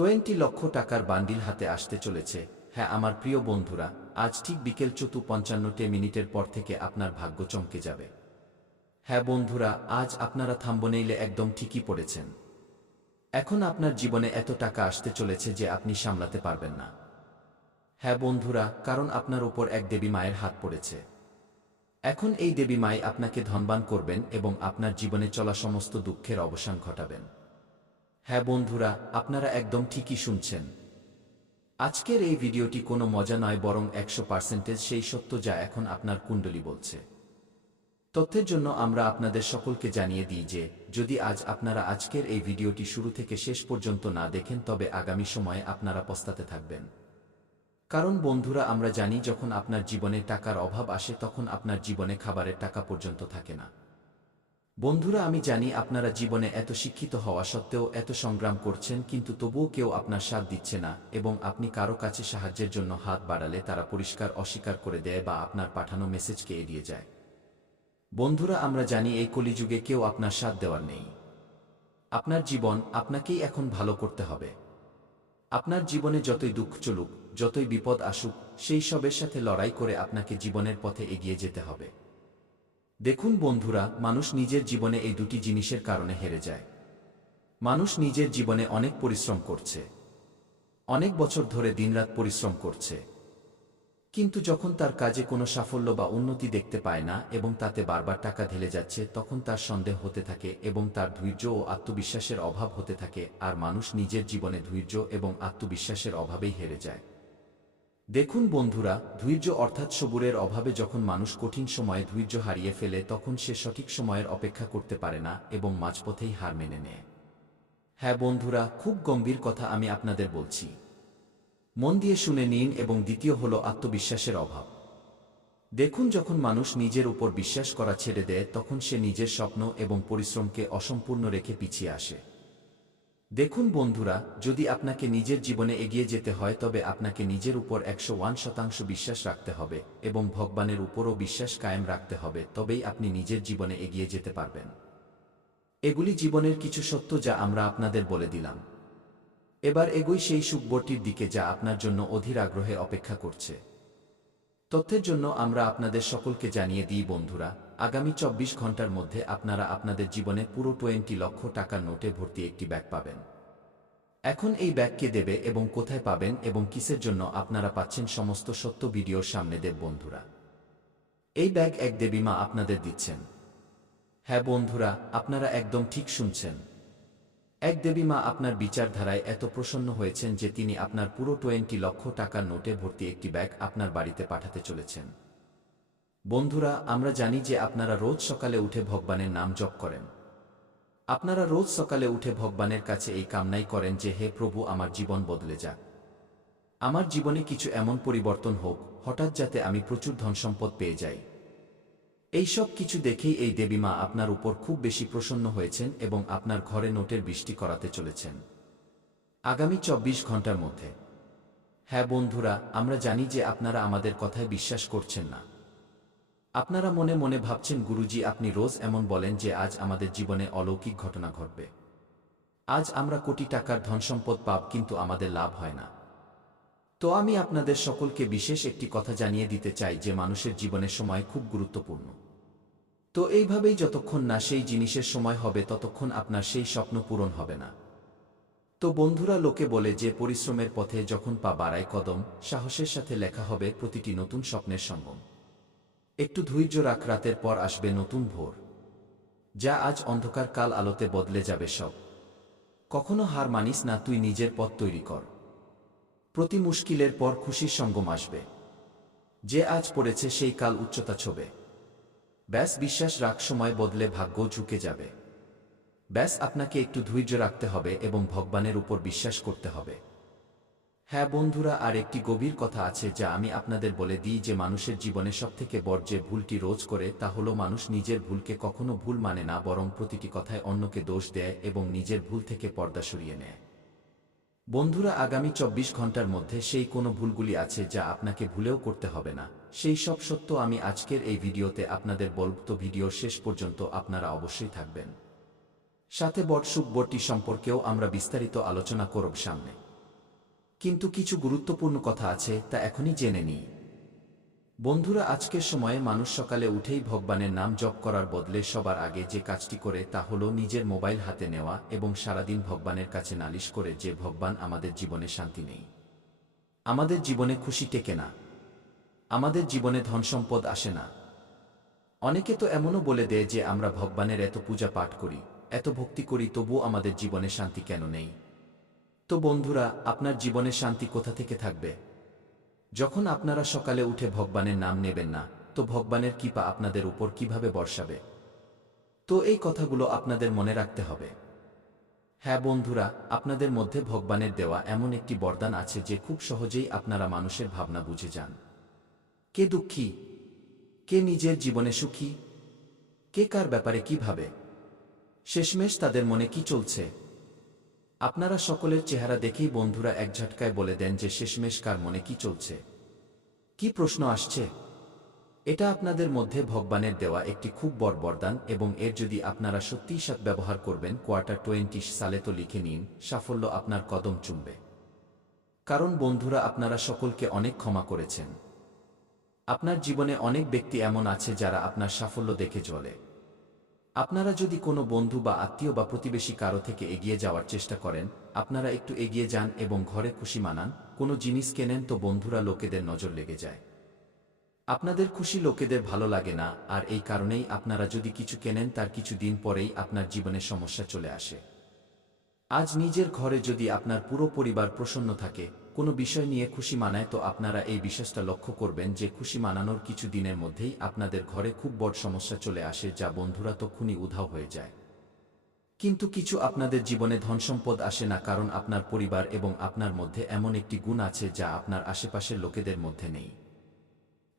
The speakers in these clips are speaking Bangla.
20 লক্ষ টাকার বান্ডিল হাতে আসতে চলেছে। হ্যাঁ আমার প্রিয় বন্ধুরা, আজ ঠিক বিকেল 4:55 পর থেকে আপনার ভাগ্য চমকে যাবে। হ্যাঁ বন্ধুরা, আজ আপনারা থাম্বনেইলে একদম ঠিকই পড়েছেন। এখন আপনার জীবনে এত টাকা আসতে চলেছে যে আপনি সামলাতে পারবেন না। হ্যাঁ বন্ধুরা, কারণ আপনার উপর এক দেবী মায়ের হাত পড়েছে। এখন এই দেবী মাই আপনাকে ধনবান করবেন এবং আপনার জীবনে চলা সমস্ত দুঃখের অবসান ঘটাবেন। হ্যাঁ বন্ধুরা, আপনারা একদম ঠিকই শুনছেন। আজকের এই ভিডিওটি কোনো মজা নয়, বরং 100% সেই সত্য যা এখন আপনার কুণ্ডলী বলছে। তথ্যের জন্য আমরা আপনাদের সকলকে জানিয়ে দিই যে যদি আজ আপনারা আজকের এই ভিডিওটি শুরু থেকে শেষ পর্যন্ত না দেখেন তবে আগামী সময়ে আপনারা পস্তাতে থাকবেন। কারণ বন্ধুরা, আমরা জানি যখন আপনার জীবনে টাকার অভাব আসে তখন আপনার জীবনে খাবারের টাকা পর্যন্ত থাকে না। বন্ধুরা, আমি জানি আপনারা জীবনে এত শিক্ষিত হওয়া সত্ত্বেও এত সংগ্রাম করছেন, কিন্তু তবুও কেউ আপনার সাথ দিচ্ছে না এবং আপনি কারো কাছে সাহায্যের জন্য হাত বাড়ালে তারা পরিষ্কার অস্বীকার করে দেয় বা আপনার পাঠানো মেসেজকে এড়িয়ে যায়। বন্ধুরা, আমরা জানি এই কলিযুগে কেউ আপনার সাথ দেওয়ার নেই। আপনার জীবন আপনাকেই এখন ভালো করতে হবে। আপনার জীবনে যতই দুঃখ চলুক, যতই বিপদ আসুক, সেই সবের সাথে লড়াই করে আপনাকে জীবনের পথে এগিয়ে যেতে হবে। দেখুন বন্ধুরা, মানুষ নিজের জীবনে এই দুটি জিনিসের কারণে হেরে যায়। মানুষ নিজের জীবনে অনেক পরিশ্রম করছে, অনেক বছর ধরে দিনরাত পরিশ্রম করছে, কিন্তু যখন তার কাজে কোনো সাফল্য বা উন্নতি দেখতে পায় না এবং তাতে বারবার টাকা ঢেলে যাচ্ছে, তখন তার সন্দেহ হতে থাকে এবং তার ধৈর্য ও আত্মবিশ্বাসের অভাব হতে থাকে। আর মানুষ নিজের জীবনে ধৈর্য এবং আত্মবিশ্বাসের অভাবেই হেরে যায়। দেখুন বন্ধুরা, ধৈর্য অর্থাৎ সবুরের অভাবে যখন মানুষ কঠিন সময়ে ধৈর্য হারিয়ে ফেলে তখন সে সঠিক সময়ের অপেক্ষা করতে পারে না এবং মাঝপথেই হার মেনে নেয়। হ্যাঁ বন্ধুরা, খুব গম্ভীর কথা আমি আপনাদের বলছি, মন দিয়ে শুনে নিন। এবং দ্বিতীয় হলো আত্মবিশ্বাসের অভাব। দেখুন, যখন মানুষ নিজের উপর বিশ্বাস করা ছেড়ে দেয় তখন সে নিজের স্বপ্ন এবং পরিশ্রমকে অসম্পূর্ণ রেখে পিছিয়ে আসে। দেখুন বন্ধুরা, যদি আপনাকে নিজের জীবনে এগিয়ে যেতে হয় তবে আপনাকে নিজের উপর 101% বিশ্বাস রাখতে হবে এবং ভগবানের উপরও বিশ্বাস কায়েম রাখতে হবে, তবেই আপনি নিজের জীবনে এগিয়ে যেতে পারবেন। এগুলি জীবনের কিছু সত্য যা আমরা আপনাদের বলে দিলাম। এবার এগোই সেই সুখবরটির দিকে যা আপনার জন্য অধীর আগ্রহে অপেক্ষা করছে। তথ্যের জন্য আমরা আপনাদের সকলকে জানিয়ে দিই বন্ধুরা, আগামী 24 ঘন্টার মধ্যে আপনারা আপনাদের জীবনে পুরো 20 লক্ষ টাকার নোটে ভর্তি একটি ব্যাগ পাবেন। এখন এই ব্যাগ কে দেবে এবং কোথায় পাবেন এবং কিসের জন্য আপনারা পাচ্ছেন সমস্ত সত্য ভিডিওর সামনে দেব বন্ধুরা। এই ব্যাগ এক দেবী মা আপনাদের দিচ্ছেন। হ্যাঁ বন্ধুরা, আপনারা একদম ঠিক শুনছেন। এক দেবী মা আপনার বিচারধারায় এত প্রসন্ন হয়েছেন যে তিনি আপনার পুরো 20 লক্ষ টাকার নোটে ভর্তি একটি ব্যাগ আপনার বাড়িতে পাঠাতে চলেছেন। বন্ধুরা, আমরা জানি যে আপনারা রোজ সকালে উঠে ভগবানের নাম জপ করেন। আপনারা রোজ সকালে উঠে ভগবানের কাছে এই কামনাই করেন যে হে প্রভু, আমার জীবন বদলে যাক, আমার জীবনে কিছু এমন পরিবর্তন হোক হঠাৎ যাতে আমি প্রচুর ধনসম্পদ পেয়ে যাই। এই সব কিছু দেখেই এই দেবী মা আপনার উপর খুব বেশি প্রসন্ন হয়েছেন এবং আপনার ঘরে নোটের বৃষ্টি করাতে চলেছেন আগামী 24 ঘন্টার মধ্যে। হ্যাঁ বন্ধুরা, আমরা জানি যে আপনারা আমাদের কথায় বিশ্বাস করছেন না। আপনারা মনে মনে ভাবছেন, গুরুজি আপনি রোজ এমন বলেন যে আজ আমাদের জীবনে অলৌকিক ঘটনা ঘটবে, আজ আমরা কোটি টাকার ধনসম্পদ পাব, কিন্তু আমাদের লাভ হয় না। তো আমি আপনাদের সকলকে বিশেষ একটি কথা জানিয়ে দিতে চাই যে মানুষের জীবনে সময় খুব গুরুত্বপূর্ণ। তো এইভাবেই যতক্ষণ না সেই জিনিসের সময় হবে ততক্ষণ আপনার সেই স্বপ্ন পূরণ হবে না। তো বন্ধুরা, লোকে বলে যে পরিশ্রমের পথে যখন পা বাড়ায় কদম, সাহসের সাথে লেখা হবে প্রতিটি নতুন স্বপ্নের সঙ্গম। একটু ধৈর্য রাখ, রাতের পর আসবে নতুন ভোর, যা আজ অন্ধকার কাল আলোতে বদলে যাবে সব। কখনো হার মানিস না, তুই নিজের পথ তৈরি কর। প্রতি মুশকিলের পর খুশির সঙ্গম আসবে। যে আজ পড়েছে সেই কাল উচ্চতা ছোবে। ব্যাস বিশ্বাস রাখ, সময় বদলে ভাগ্য ঝুঁকে যাবে। ব্যাস আপনাকে একটু ধৈর্য রাখতে হবে এবং ভগবানের উপর বিশ্বাস করতে হবে। হ্যাঁ বন্ধুরা, আর একটি গভীর কথা আছে যা আমি আপনাদের বলে দিই যে মানুষের জীবনে সবথেকে বড় যে ভুলটি রোজ করে তা হলো মানুষ নিজের ভুলকে কখনো ভুল মানে না, বরং প্রতিটি কথায় অন্যকে দোষ দেয় এবং নিজের ভুল থেকে পর্দা সরিয়ে নেয়। বন্ধুরা, আগামী 24 ঘন্টার মধ্যে সেই কোনো ভুলগুলি আছে যা আপনাকে ভুলেও করতে হবে না, সেই সব সত্য আমি আজকের এই ভিডিওতে আপনাদের বলব। তো ভিডিওর শেষ পর্যন্ত আপনারা অবশ্যই থাকবেন। সাথে বট সুখবরটি সম্পর্কেও আমরা বিস্তারিত আলোচনা করব সামনে। কিন্তু কিছু গুরুত্বপূর্ণ কথা আছে, তা এখনই জেনে নিই। বন্ধুরা, আজকের সময়ে মানুষ সকালে উঠেই ভগবানের নাম জপ করার বদলে সবার আগে যে কাজটি করে তা হলো নিজের মোবাইল হাতে নেওয়া এবং সারাদিন ভগবানের কাছে নালিশ করে যে ভগবান আমাদের জীবনে শান্তি নেই, আমাদের জীবনে খুশি টেকে না, আমাদের জীবনে ধনসম্পদ আসে না। অনেকে তো এমনও বলে দেয় যে আমরা ভগবানের এত পূজা পাঠ করি, এত ভক্তি করি, তবুও আমাদের জীবনে শান্তি কেন নেই? তো বন্ধুরা, আপনার জীবনে শান্তি কোথা থেকে থাকবে? যখন আপনারা সকালে উঠে ভগবানের নাম নেবেন না, তো ভগবানের কৃপা আপনাদের উপর কিভাবে বর্ষাবে? তো এই কথাগুলো আপনাদের মনে রাখতে হবে। হ্যাঁ বন্ধুরা, আপনাদের মধ্যে ভগবানের দেওয়া এমন একটি বরদান আছে যে খুব সহজেই আপনারা মানুষের ভাবনা বুঝে যান। কে দুঃখী, কে নিজের জীবনে সুখী, কে কার ব্যাপারে কি ভাবে, শেষমেশ তাদের মনে কি চলছে। আপনারা সকলের চেহারা দেখেই বন্ধুরা এক ঝটকায় বলে দেন যে শেষমেশ কার মনে কি চলছে। কি প্রশ্ন আসছে? এটা আপনাদের মধ্যে ভগবানের দেওয়া একটি খুব বড় বরদান এবং এর যদি আপনারা সত্যিই সদ্ব্যবহার করবেন, কোয়ার্টার 20 সালে তো লিখে নিন, সাফল্য আপনার কদম চুমবে। কারণ বন্ধুরা, আপনারা সকলকে অনেক ক্ষমা করেছেন। আপনার জীবনে অনেক ব্যক্তি এমন আছে যারা আপনার সাফল্য দেখে জ্বলে। আপনারা যদি কোনো বন্ধু বা আত্মীয় বা প্রতিবেশী কারো থেকে এগিয়ে যাওয়ার চেষ্টা করেন, আপনারা একটু এগিয়ে যান এবং ঘরে খুশি মানান, কোনো জিনিস কেনেন, তো বন্ধুরা লোকেদের নজর লেগে যায়। আপনাদের খুশি লোকেদের ভালো লাগে না, আর এই কারণেই আপনারা যদি কিছু কেনেন তার কিছু দিন পরেই আপনার জীবনে সমস্যা চলে আসে। আজ নিজের ঘরে যদি আপনার পুরো পরিবার প্রসন্ন থাকে, কোনো বিষয় নিয়ে খুশি মানায়, তো আপনারা এই বিশ্বাসটা লক্ষ্য করবেন যে খুশি মানানোর কিছু দিনের মধ্যেই আপনাদের ঘরে খুব বড় সমস্যা চলে আসে, যা বন্ধুরা তক্ষুনি উধাও হয়ে যায়। কিন্তু কিছু আপনাদের জীবনে ধনসম্পদ আসে না, কারণ আপনার পরিবার এবং আপনার মধ্যে এমন একটি গুণ আছে যা আপনার আশেপাশের লোকেদের মধ্যে নেই।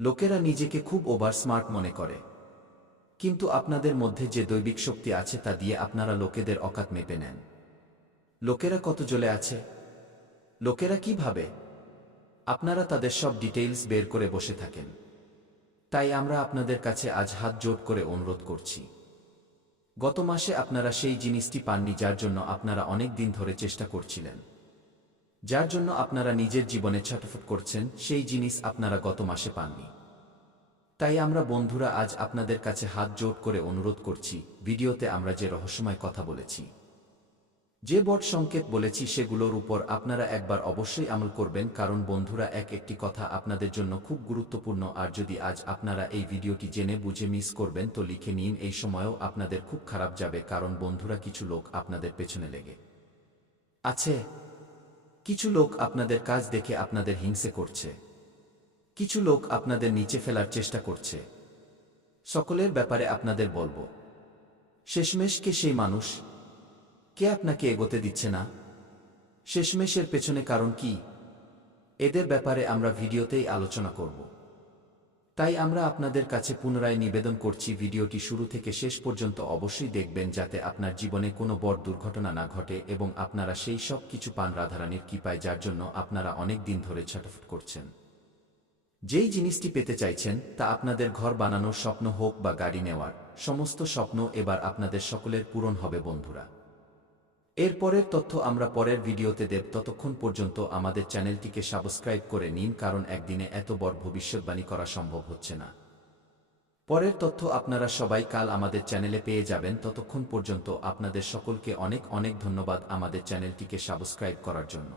লোকেরা নিজেকে খুব ওভার স্মার্ট মনে করে, কিন্তু আপনাদের মধ্যে যে দৈবিক শক্তি আছে তা দিয়ে আপনারা লোকেদের অকাত মেপে নেন। লোকেরা কত জ্বলে আছে, লোকেরা কি ভাবে, আপনারা তাদের সব ডিটেইলস বের করে বসে থাকেন। তাই আমরা আপনাদের কাছে আজ হাত জোড় করে অনুরোধ করছি, গত মাসে আপনারা সেই জিনিসটি পাননি যার জন্য আপনারা অনেক দিন ধরে চেষ্টা করছিলেন, যার জন্য আপনারা নিজের জীবনে ছটফট করছেন, সেই জিনিস আপনারা গত মাসে পাননি। তাই আমরা বন্ধুরা আজ আপনাদের কাছে হাত জোড় করে অনুরোধ করছি, ভিডিওতে আমরা যে রহস্যময় কথা বলেছি, যে বট সংকেত বলেছি, সেগুলোর উপর আপনারা একবার অবশ্যই আমল করবেন, কারণ বন্ধুরা একটি কথা আপনাদের জন্য খুব গুরুত্বপূর্ণ। আর যদি আজ আপনারা এই ভিডিওটি জেনে বুঝে মিস করবেন, তো লিখে নিন, এই সময়েও আপনাদের খুব খারাপ যাবে, কারণ বন্ধুরা কিছু লোক আপনাদের পেছনে লেগে আছে, কিছু লোক আপনাদের কাজ দেখে আপনাদের হিংসে করছে, কিছু লোক আপনাদের নিচে ফেলার চেষ্টা করছে। সকলের ব্যাপারে আপনাদের বলবো, শেষমেশ কে সেই মানুষ, কে আপনাকে এগোতে দিচ্ছে না, শেষমেশের পেছনে কারণ কি, এদের ব্যাপারে আমরা ভিডিওতেই আলোচনা করব। তাই আমরা আপনাদের কাছে পুনরায় নিবেদন করছি, ভিডিওটি শুরু থেকে শেষ পর্যন্ত অবশ্যই দেখবেন, যাতে আপনার জীবনে কোনো বড় দুর্ঘটনা না ঘটে এবং আপনারা সেই সব কিছু পান রাধারানীর কৃপায়, যার জন্য আপনারা অনেক দিন ধরে ছটফট করছেন। যেই জিনিসটি পেতে চাইছেন তা আপনাদের ঘর বানানোর স্বপ্ন হোক বা গাড়ি নেওয়ার, সমস্ত স্বপ্ন এবার আপনাদের সকলের পূরণ হবে বন্ধুরা। এরপরের তথ্য আমরা পরের ভিডিওতে দেব, ততক্ষণ পর্যন্ত আমাদের চ্যানেলটিকে সাবস্ক্রাইব করে নিন, কারণ একদিনে এত বড় ভবিষ্যৎবাণী করা সম্ভব হচ্ছে না। পরের তথ্য আপনারা সবাই কাল আমাদের চ্যানেলে পেয়ে যাবেন। ততক্ষণ পর্যন্ত আপনাদের সকলকে অনেক অনেক ধন্যবাদ আমাদের চ্যানেলটিকে সাবস্ক্রাইব করার জন্য।